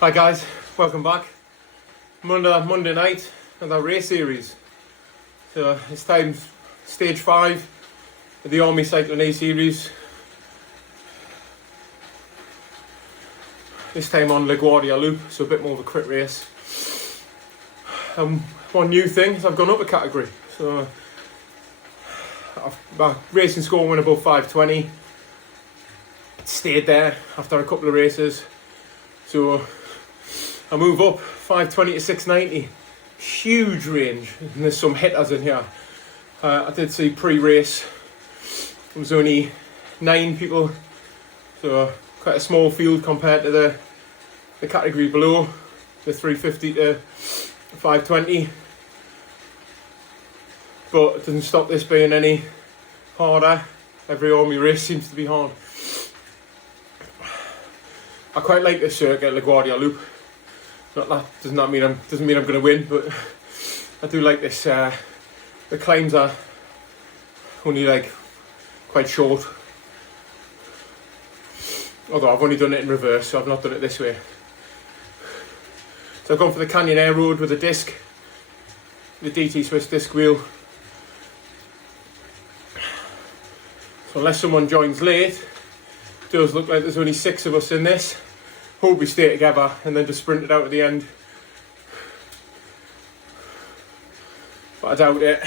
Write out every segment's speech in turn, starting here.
Hi guys, welcome back. Monday night of our race series. So it's time, stage 5 of the Army Cycling A series. This time on LaGuardia loop, so a bit more of a crit race. One new thing is I've gone up a category. So my racing score went above 520. It stayed there after a couple of races. So I move up 520 to 690. Huge range, and there's some hitters in here. I did see pre-race, there was only 9 people, so quite a small field compared to the category below, the 350 to 520. But it doesn't stop this being any harder. Every Army race seems to be hard. I quite like this circuit, LaGuardia loop. Doesn't mean I'm going to win, but I do like this. The climbs are only like quite short. Although I've only done it in reverse, so I've not done it this way. So I've gone for the Canyon Air Road with a disc, the DT Swiss disc wheel. So unless someone joins late, it does look like there's only 6 of us in this. Hope we stay together and then just sprint it out at the end. But I doubt it.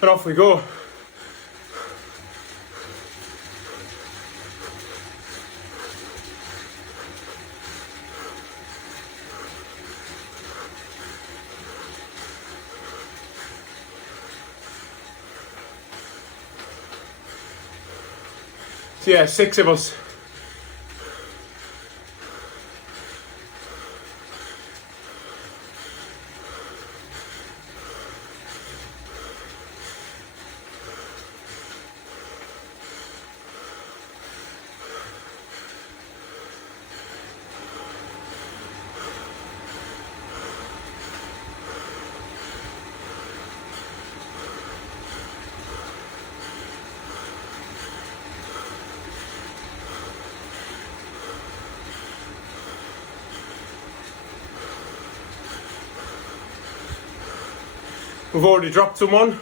And off we go. So yeah, 6 of us. We've already dropped someone.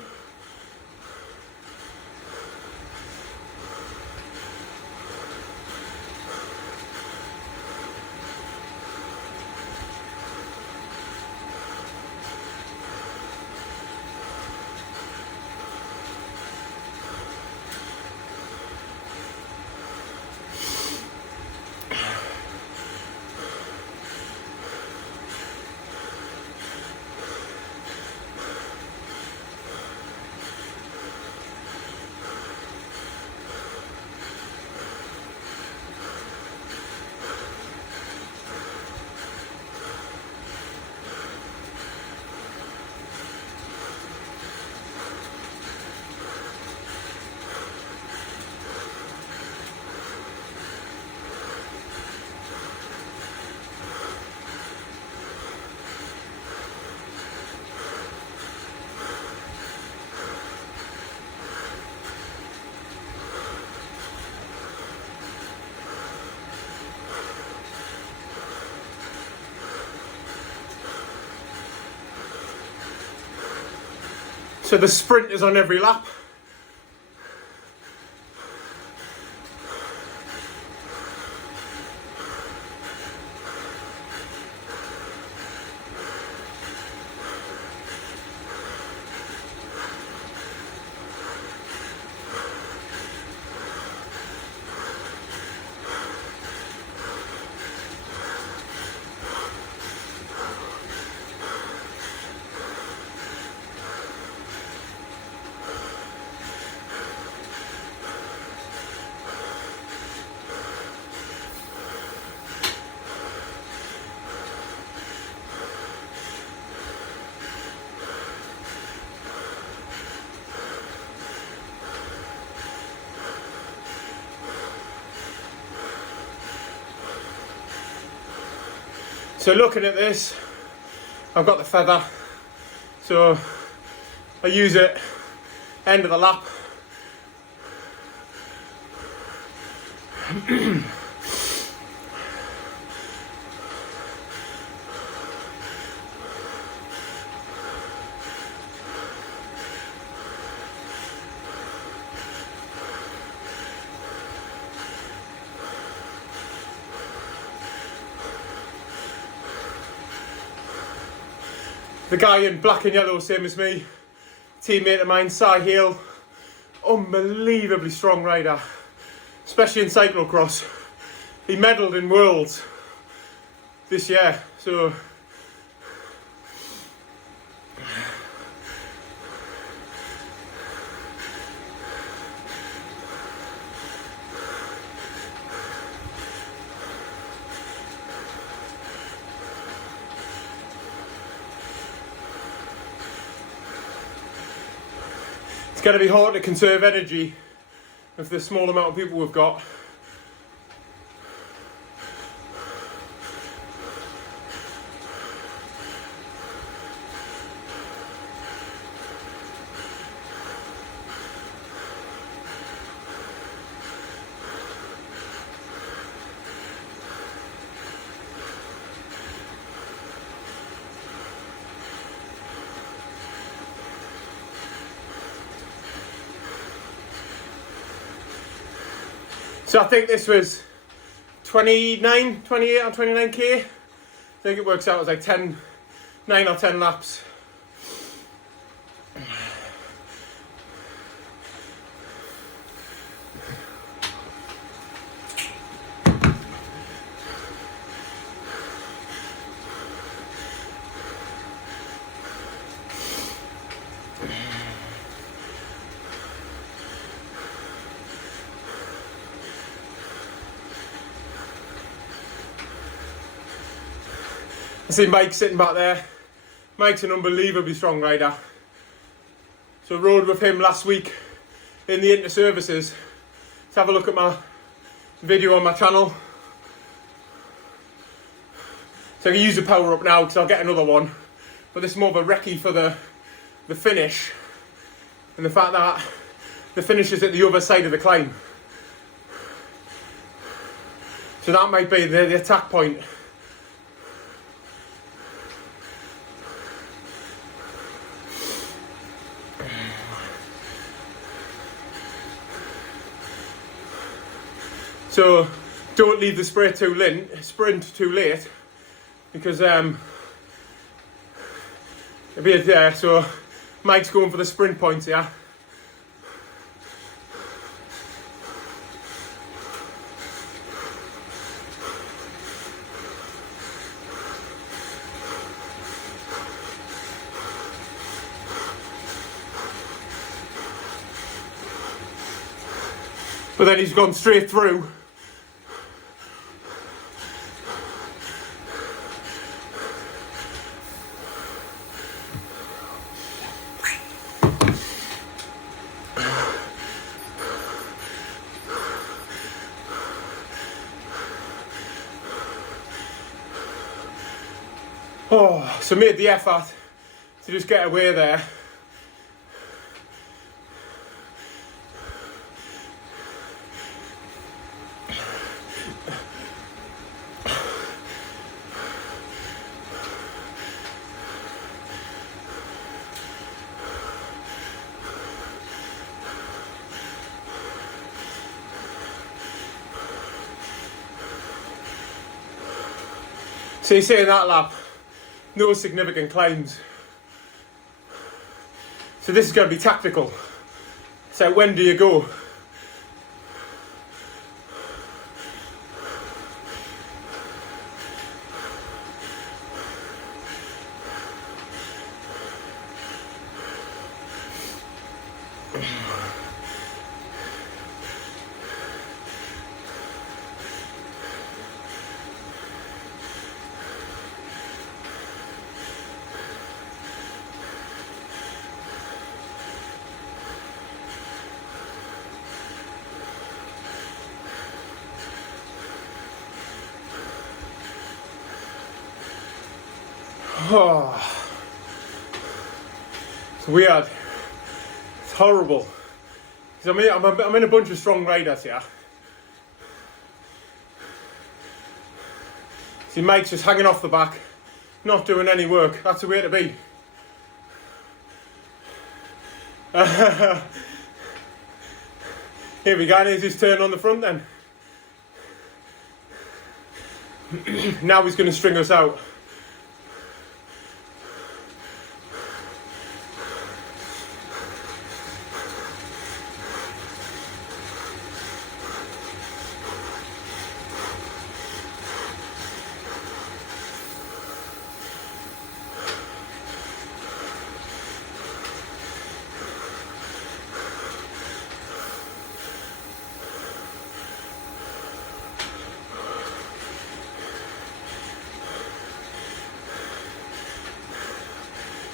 So the sprint is on every lap. So looking at this, I've got the feather, so I use it end of the lap. The guy in black and yellow, same as me, teammate of mine, Si Hale, unbelievably strong rider, especially in cyclocross. He medalled in Worlds this year, so it's going to be hard to conserve energy with the small amount of people we've got. So I think this was 28 or 29k. I think it works out as like 9 or 10 laps. I see Mike sitting back there. Mike's an unbelievably strong rider. So I rode with him last week in the inter-services. Let's have a look at my video on my channel. So I can use the power up now because I'll get another one. But this is more of a recce for the finish. And the fact that the finish is at the other side of the climb. So that might be the attack point. So don't leave the sprint too late, because it'll be so Mike's going for the sprint points here. But then he's gone straight through. Oh, so made the effort to just get away there. So you say in that lap, no significant climbs. So this is going to be tactical. So when do you go? Oh, it's weird. It's horrible. Because I'm in a bunch of strong riders here. See, Mike's just hanging off the back, not doing any work. That's the way to be. Here we go, here's his turn on the front then. Now he's going to string us out.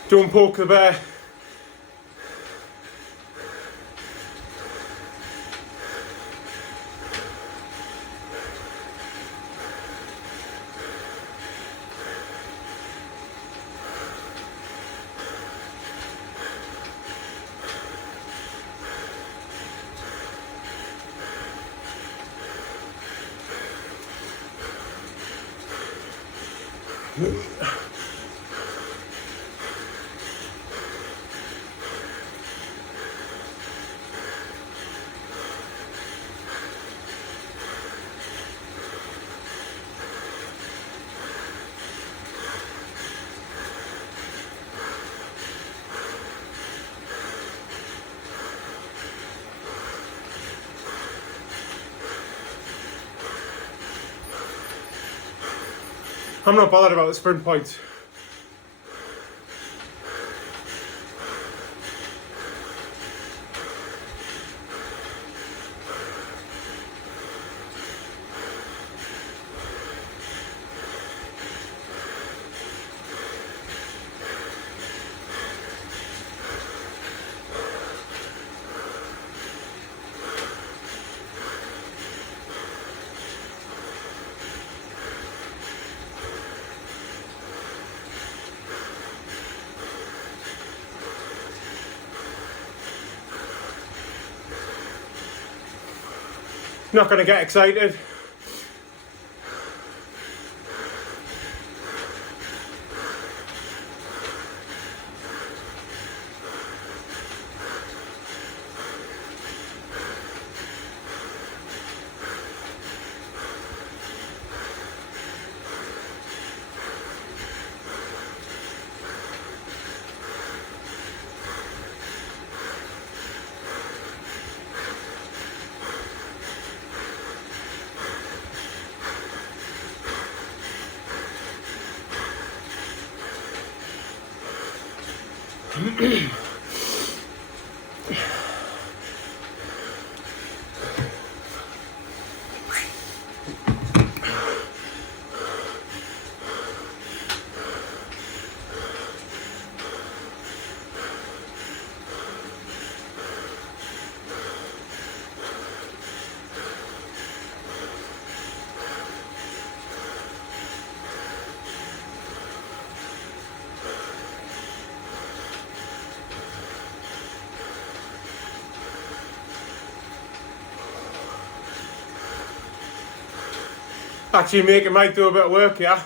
Don't poke the bear. I'm not bothered about the sprint points. Not going to get excited. Actually making Mike do a bit of work, yeah.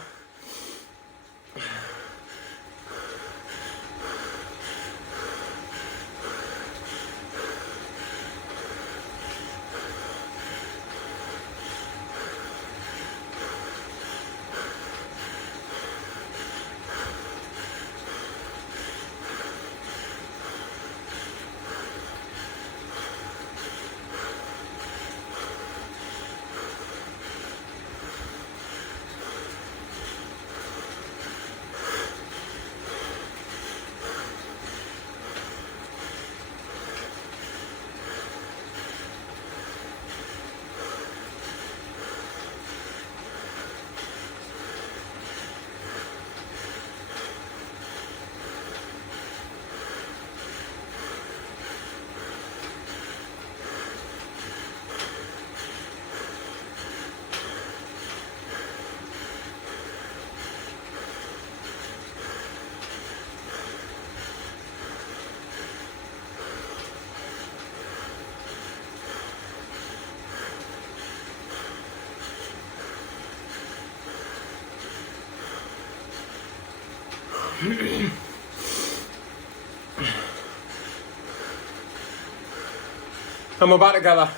and we're back together.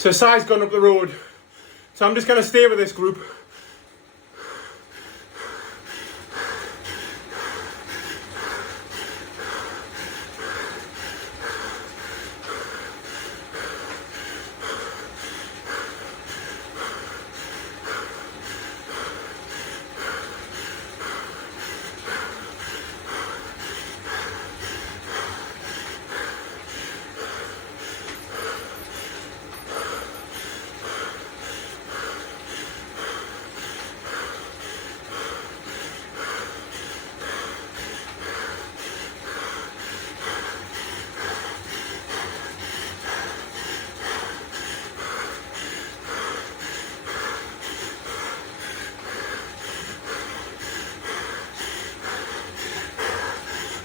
So Sai's gone up the road, so I'm just going to stay with this group.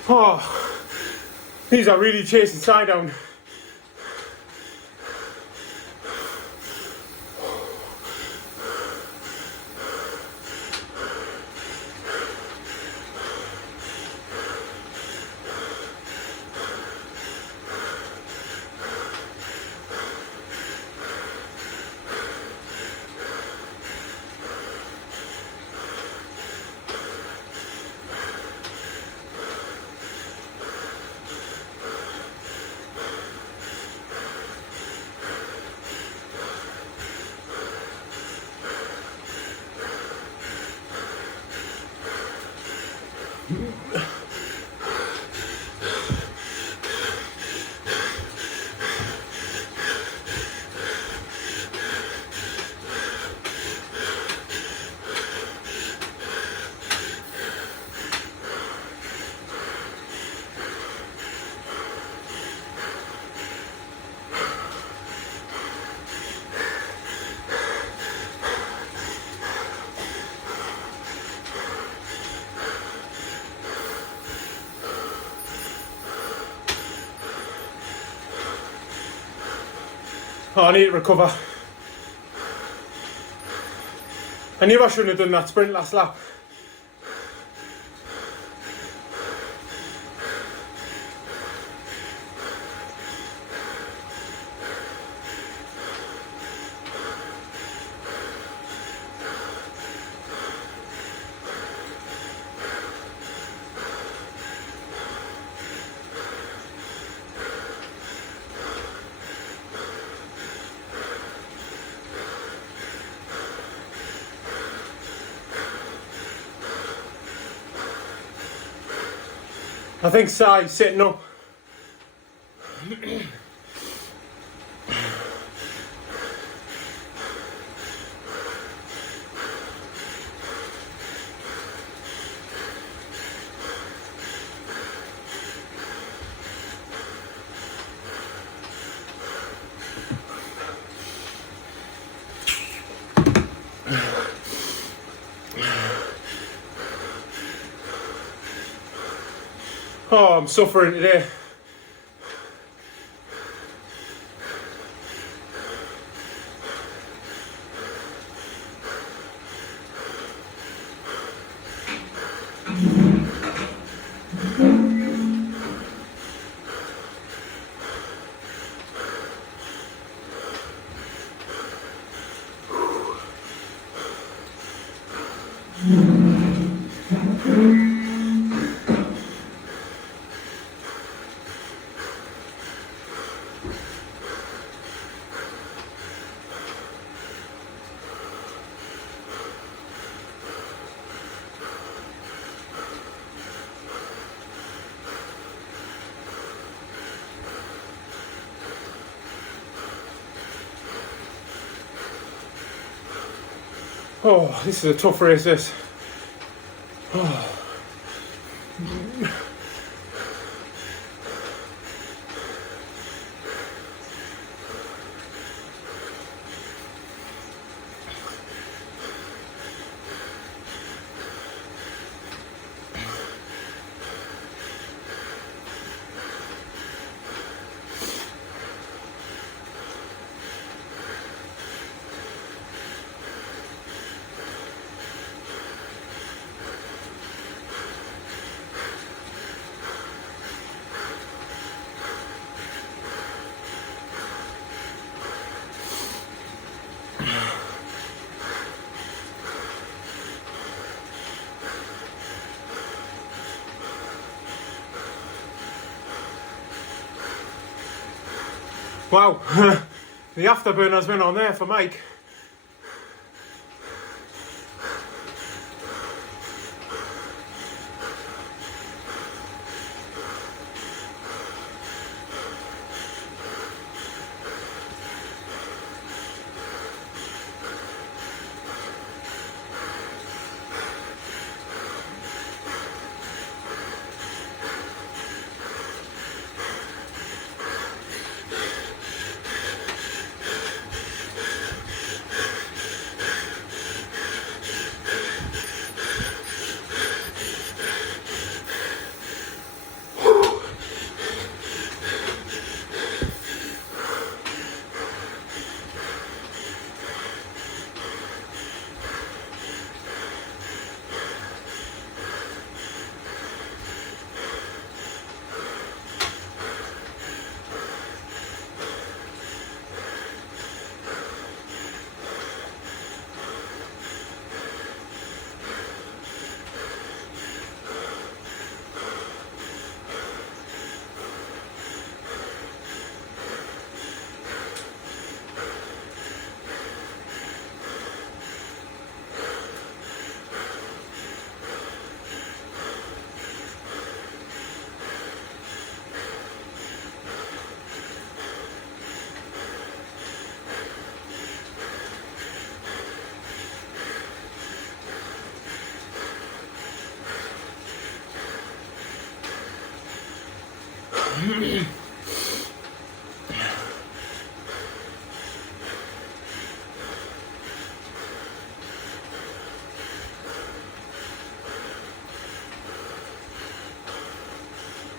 Oh, these are really chasing Sai down. Oh, I need to recover. I knew I shouldn't have done that sprint last lap. I think Sai's sitting up. Oh, I'm suffering today. Oh, this is a tough race, this. Oh. Wow, the afterburn has been on there for Mike.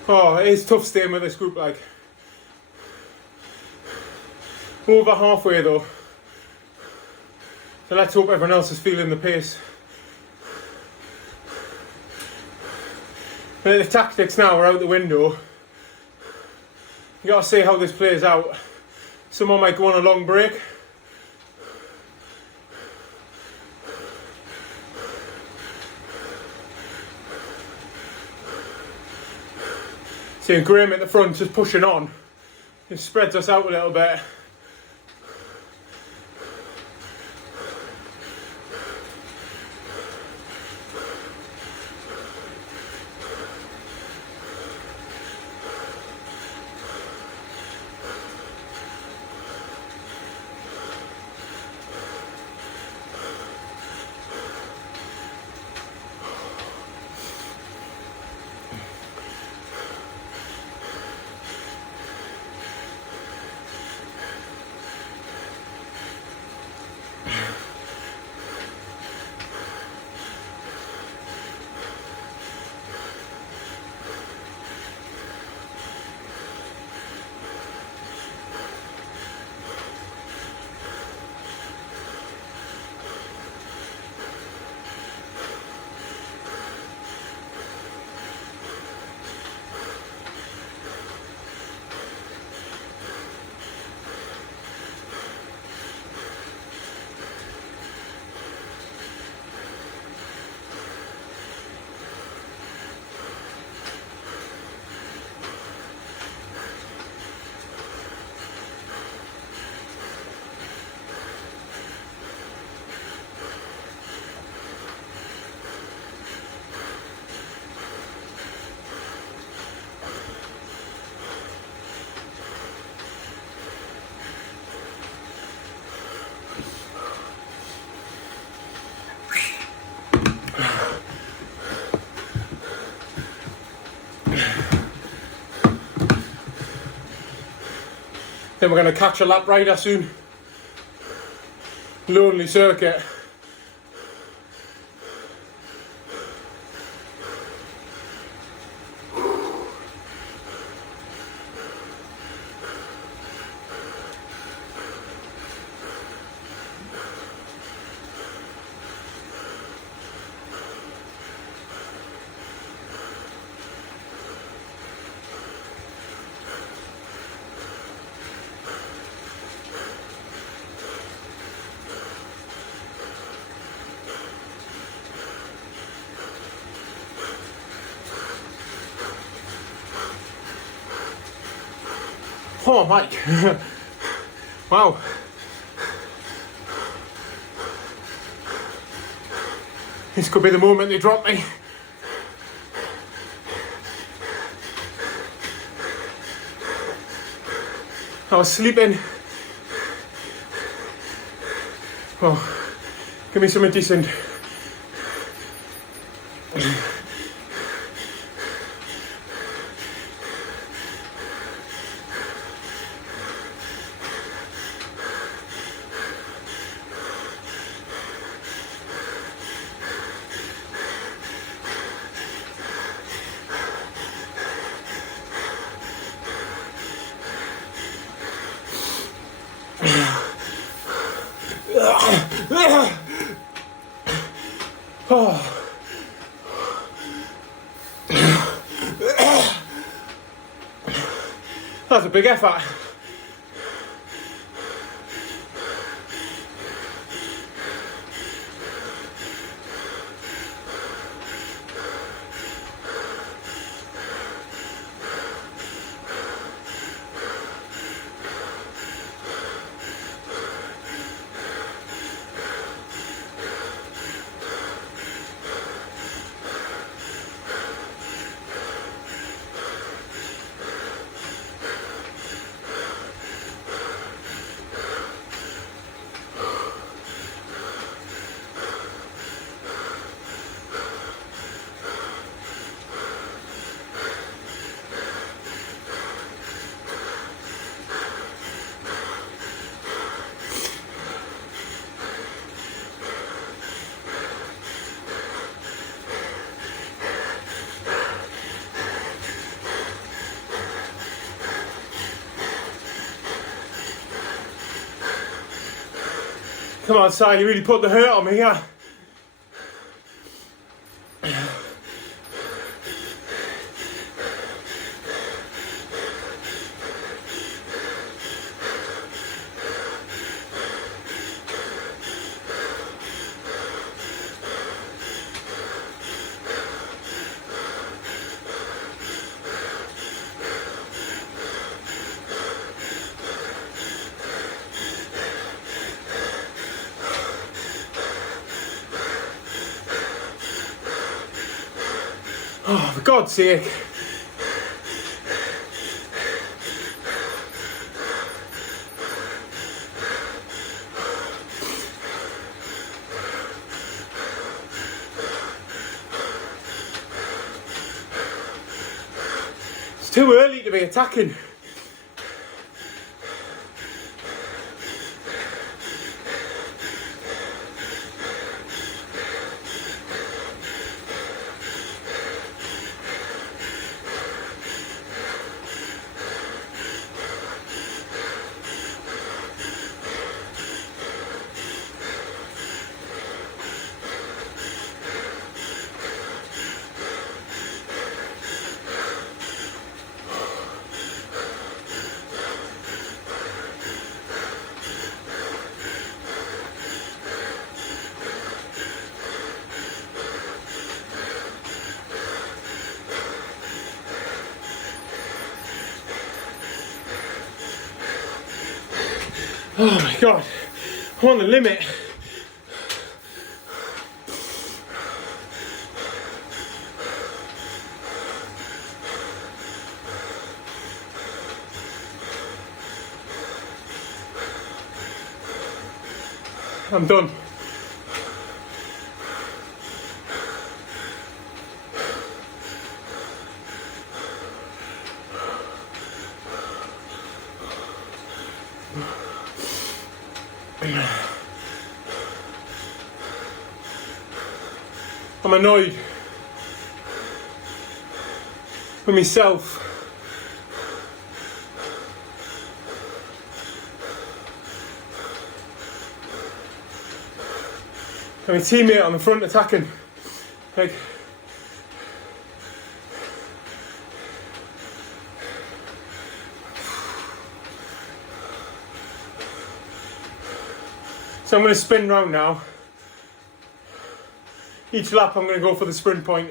Oh, it is tough staying with this group, like. Over halfway though. So let's hope everyone else is feeling the pace. But the tactics now are out the window. You gotta see how this plays out. Someone might go on a long break. Seeing Graham at the front just pushing on. It spreads us out a little bit. Then we're going to catch a lap rider soon. Lonely circuit. Oh, Mike. Wow. This could be the moment they drop me. I was sleeping. Oh, give me something decent. Oh. That's a big effort. Come on, Si, you really put the hurt on me here. Oh, for God's sake. It's too early to be attacking. Oh my God, I'm on the limit. I'm done. I'm annoyed with myself. And my teammate on the front attacking. Like, so I'm going to spin round now. Each lap I'm going to go for the sprint point.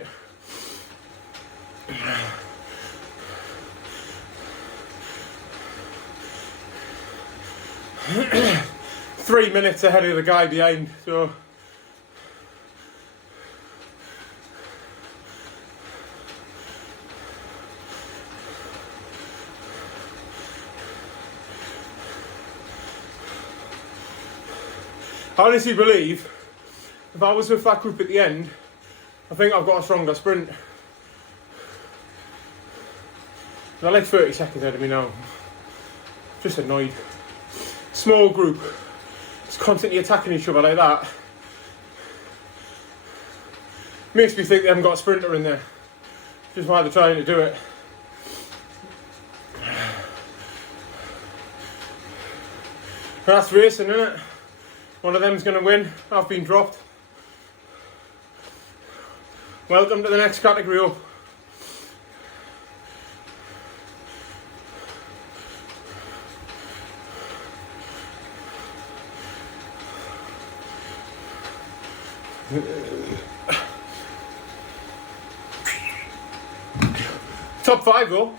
Three minutes ahead of the guy behind, so I honestly believe if I was with that group at the end, I think I've got a stronger sprint. They're like 30 seconds ahead of me now. Just annoyed. Small group, just constantly attacking each other like that. Makes me think they haven't got a sprinter in there. Just why they're trying to do it. That's racing, isn't it? One of them's going to win. I've been dropped. Welcome to the next category up. Top 5 though.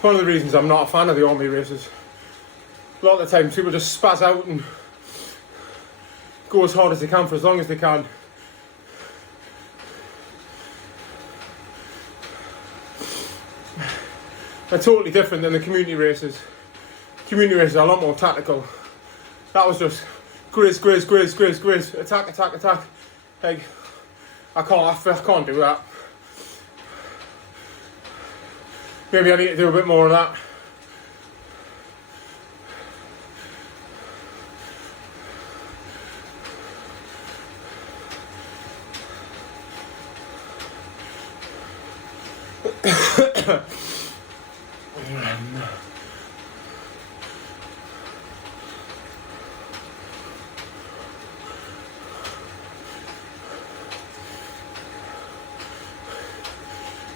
One of the reasons I'm not a fan of the army races. A lot of the time people just spaz out and go as hard as they can for as long as they can. They're totally different than the community races. Community races are a lot more tactical. That was just grizz, attack. Like, I can't do that. Maybe I need to do a bit more of that.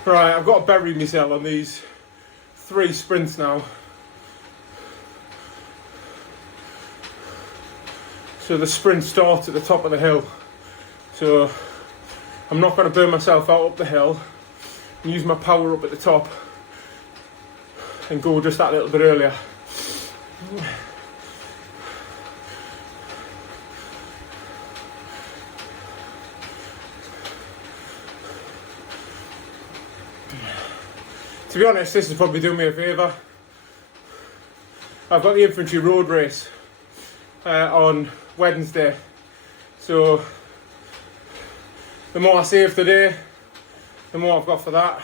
Right, I've got to bury myself on these 3 sprints now. So the sprint starts at the top of the hill. So I'm not going to burn myself out up the hill and use my power up at the top and go just that little bit earlier. To be honest, this is probably doing me a favour. I've got the infantry road race on Wednesday, so the more I save today, the more I've got for that.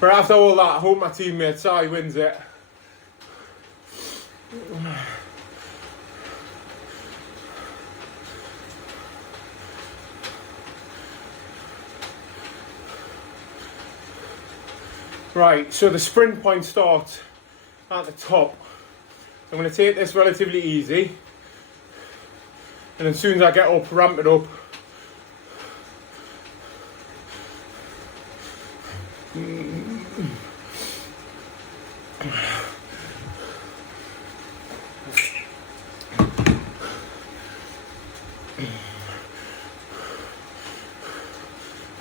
But after all that, I hope my teammate Si wins it. Right, so the sprint point starts at the top. So I'm going to take this relatively easy, and as soon as I get up, ramp it up.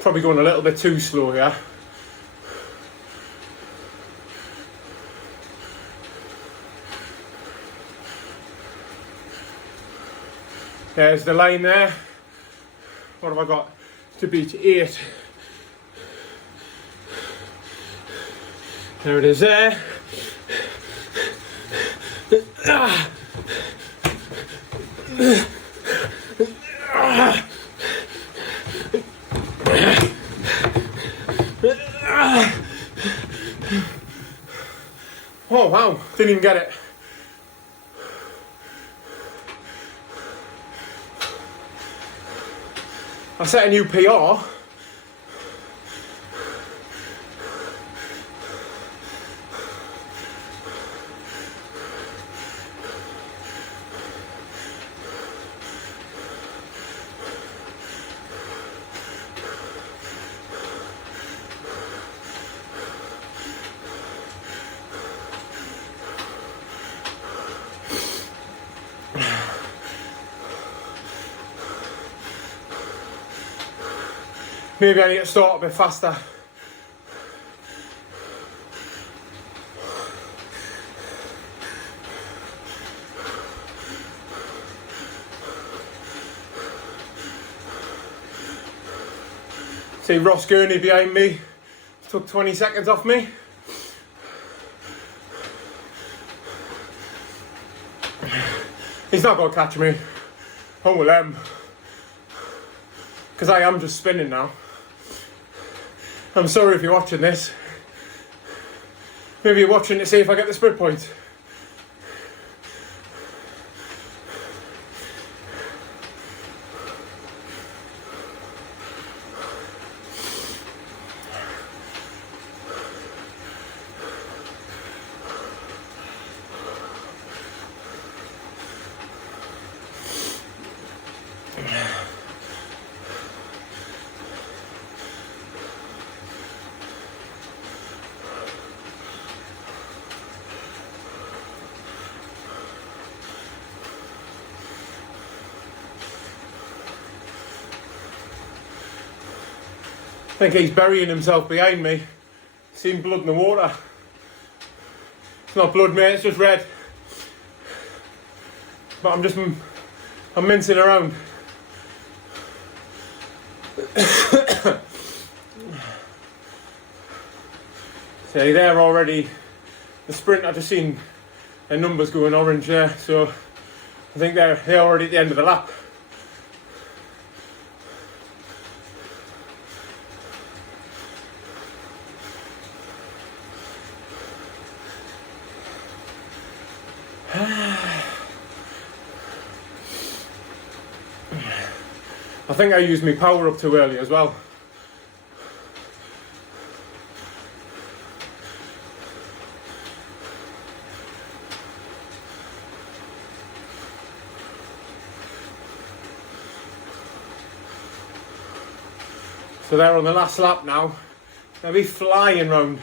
Probably going a little bit too slow here. There's the line there. What have I got to beat? 8. There it is there. Oh wow, didn't even get it. I set a new PR. Maybe I need to start a bit faster. See Ross Gurney behind me, took 20 seconds off me. He's not going to catch me. Oh well, because I am just spinning now. I'm sorry if you're watching this. Maybe you're watching to see if I get the split point. I think he's burying himself behind me. Seen blood in the water. It's not blood, mate, it's just red. But I'm mincing around. See there already, the sprint, I've just seen their numbers going orange there, so I think they're already at the end of the lap. I think I used my power up too early as well. So they're on the last lap now. They'll be flying round.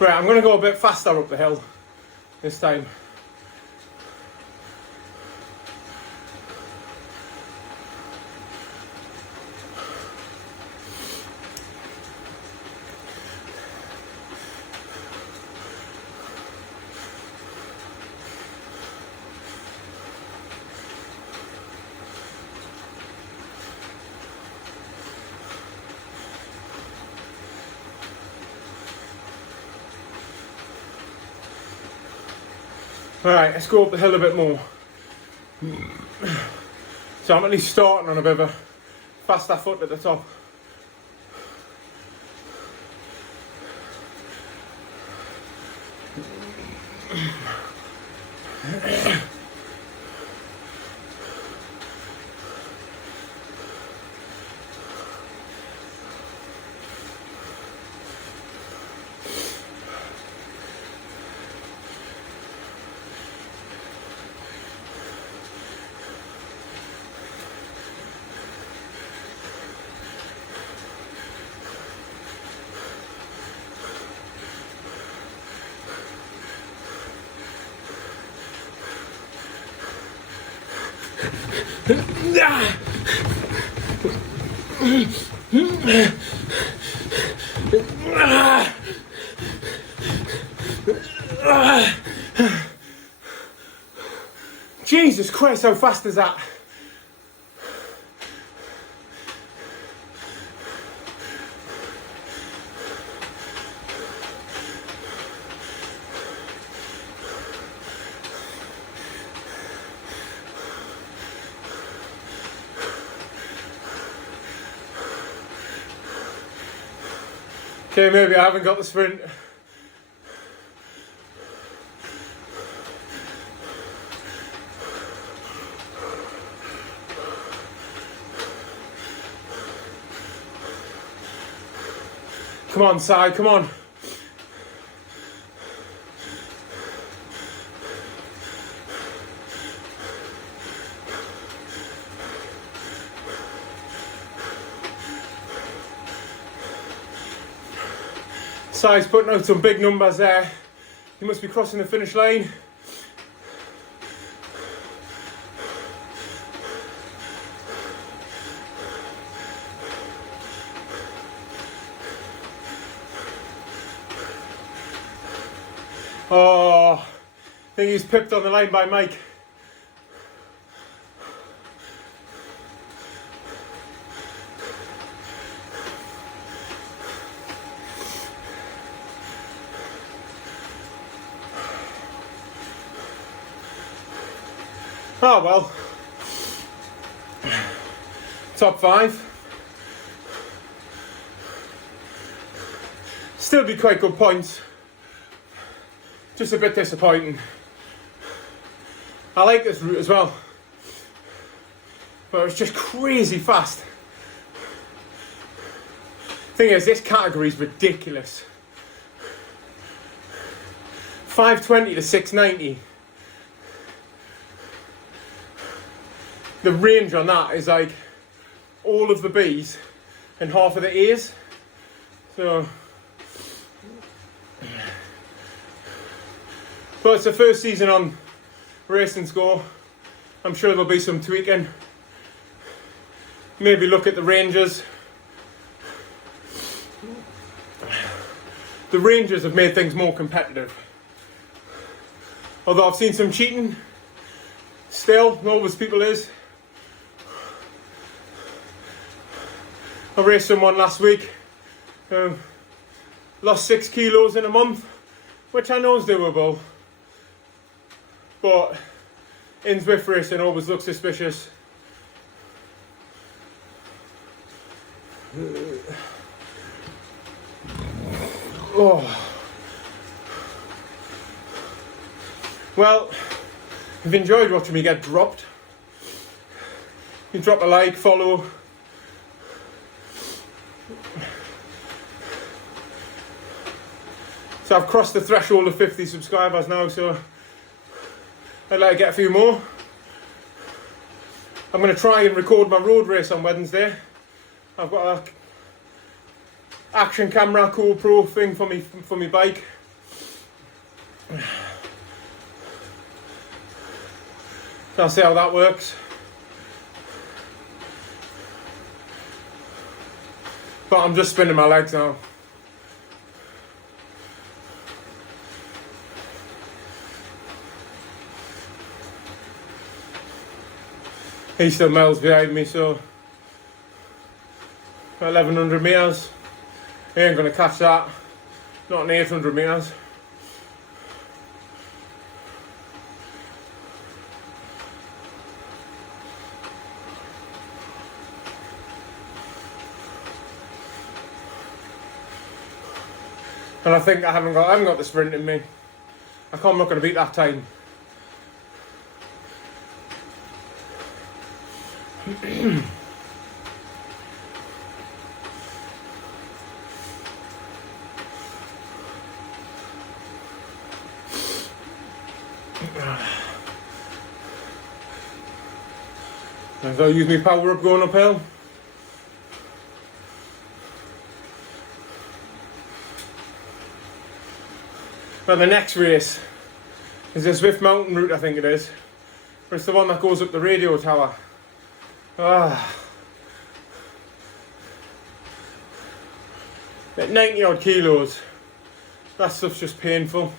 Right, I'm going to go a bit faster up the hill this time. Alright, let's go up the hill a bit more. So I'm at least starting on a bit of a faster foot at the top. Jesus Christ, how fast is that? Okay, maybe I haven't got the sprint. Come on, Si, come on. Si's putting out some big numbers there. He must be crossing the finish line. Oh, I think he's pipped on the line by Mike. Oh well, top 5. Still be quite good points. Just a bit disappointing. I like this route as well, but it's just crazy fast. Thing is, this category is ridiculous. 520 to 690. The range on that is like all of the B's and half of the A's. So, but it's the first season on Racing Score. I'm sure there'll be some tweaking. Maybe look at the ranges. The ranges have made things more competitive. Although I've seen some cheating. Still, always people is. I raced someone last week, lost 6 kilos in a month, which I know is doable, but in Zwift racing always looks suspicious. Oh. Well, if you've enjoyed watching me get dropped, you drop a like, follow. So I've crossed the threshold of 50 subscribers now, so I'd like to get a few more. I'm going to try and record my road race on Wednesday. I've got a action camera GoPro thing for me bike. So I'll see how that works. But I'm just spinning my legs now. He's still miles behind me, so 1100 metres. He ain't going to catch that. Not in 800 metres. And I think I haven't got the sprint in me. I'm not going to beat that time. If I use my power up going uphill. Well, the next race is the Zwift mountain route, I think it is. But it's the one that goes up the radio tower. At 90 odd kilos, that stuff's just painful.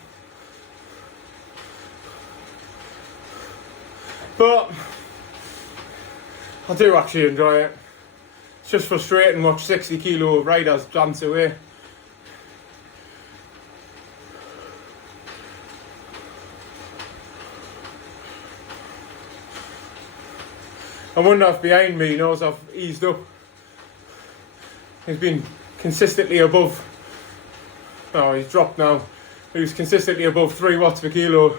But I do actually enjoy it. It's just frustrating to watch 60 kilo riders dance away. I wonder if behind me knows I've eased up. He's been consistently above, oh he's dropped now, he was consistently above 3 watts per kilo.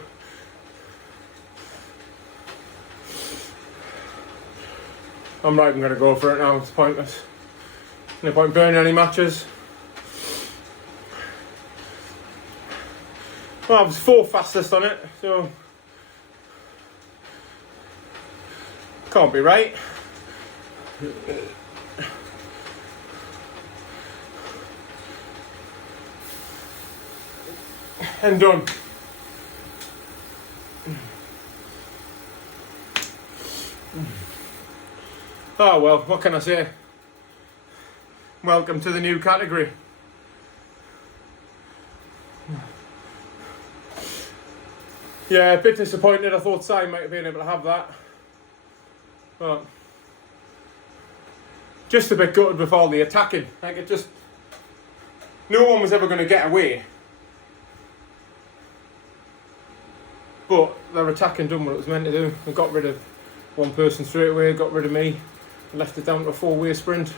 I'm not even going to go for it now, it's pointless. No point burning any matches. Well, I was 4th fastest on it, so can't be right. And done. Oh well, what can I say? Welcome to the new category. Yeah, a bit disappointed. I thought Si might have been able to have that. But just a bit gutted with all the attacking. Like it just, no one was ever going to get away. But their attacking done what it was meant to do. They got rid of one person straight away, got rid of me, and left it down to a 4-way sprint.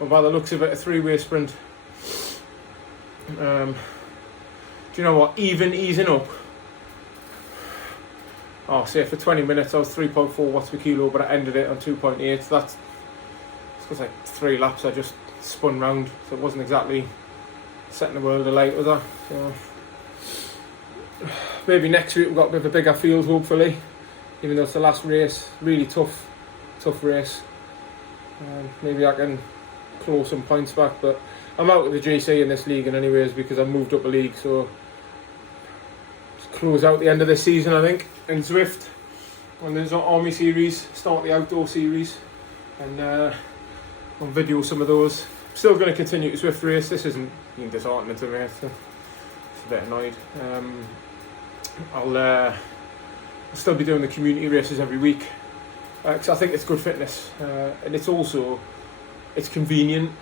Or by the looks of it, a 3-way sprint. Do you know what? Even easing up. Oh, say for 20 minutes I was 3.4 watts per kilo, but I ended it on 2.8. So that's because like 3 laps I just spun round, so it wasn't exactly setting the world alight, was I? So maybe next week we've got a bit of a bigger field, hopefully. Even though it's the last race, really tough race. Maybe I can claw some points back, but I'm out of the GC in this league in anyways because I moved up a league, so just close out the end of this season I think in Zwift. And there's an Army series, start the outdoor series, and I'll video some of those. I'm still going to continue to Zwift race. This isn't being disheartening to me, so it's a bit annoyed. I'll still be doing the community races every week because I think it's good fitness, and it's also convenient.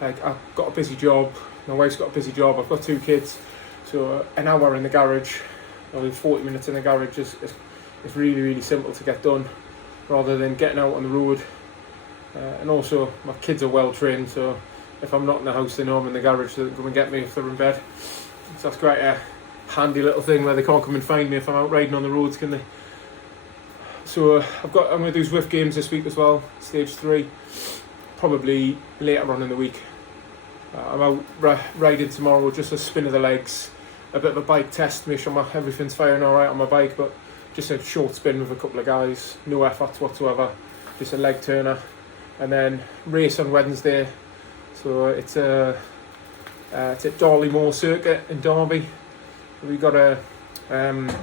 Like I've got a busy job, my wife's got a busy job, I've got 2 kids, so an hour in the garage or 40 minutes in the garage is really simple to get done rather than getting out on the road. And also my kids are well trained, so if I'm not in the house they know I'm in the garage, so they can come and get me if they're in bed. So that's quite a handy little thing where they can't come and find me if I'm out riding on the roads, can they? So I'm going to do Zwift games this week as well, stage 3, probably later on in the week. I'm out riding tomorrow, just a spin of the legs, a bit of a bike test, make sure everything's firing alright on my bike, but just a short spin with a couple of guys, no efforts whatsoever, just a leg turner, and then race on Wednesday. So it's at Darley Moor Circuit in Derby. We got a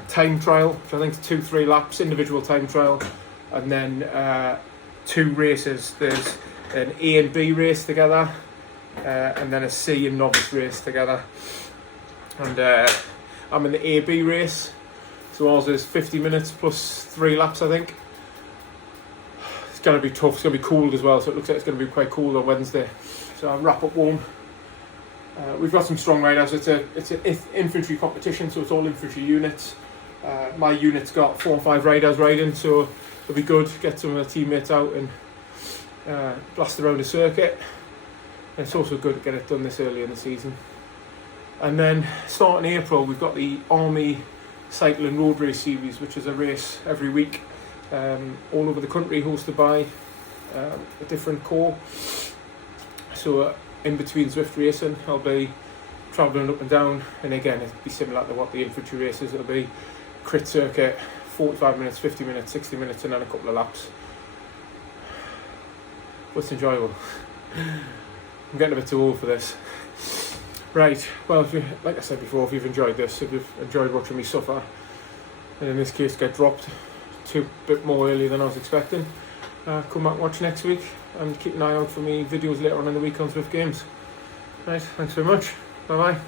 time trial, which I think is 2-3 laps, individual time trial, and then 2 races. There's an A and B race together, and then a C and novice race together. And I'm in the A-B race, so ours is 50 minutes plus 3 laps, I think. It's going to be tough, it's going to be cold as well, so it looks like it's going to be quite cold on Wednesday. So I'll wrap up warm. We've got some strong riders. It's an infantry competition, so it's all infantry units. My unit's got 4 and 5 riders riding, so it'll be good to get some of the teammates out and blast around the circuit. And it's also good to get it done this early in the season. And then starting April, we've got the Army Cycle and Road Race Series, which is a race every week all over the country, hosted by a different corps. So in between Zwift racing, I'll be travelling up and down, and again it'll be similar to what the infantry races. It'll be crit circuit, 45 minutes, 50 minutes, 60 minutes, and then a couple of laps. But it's enjoyable. I'm getting a bit too old for this. Right, well, like I said before, if you've enjoyed this, if you've enjoyed watching me suffer, and in this case get dropped a bit more early than I was expecting, come back watch next week, and keep an eye out for me videos later on in the week on Zwift games. Right, thanks very much. Bye bye.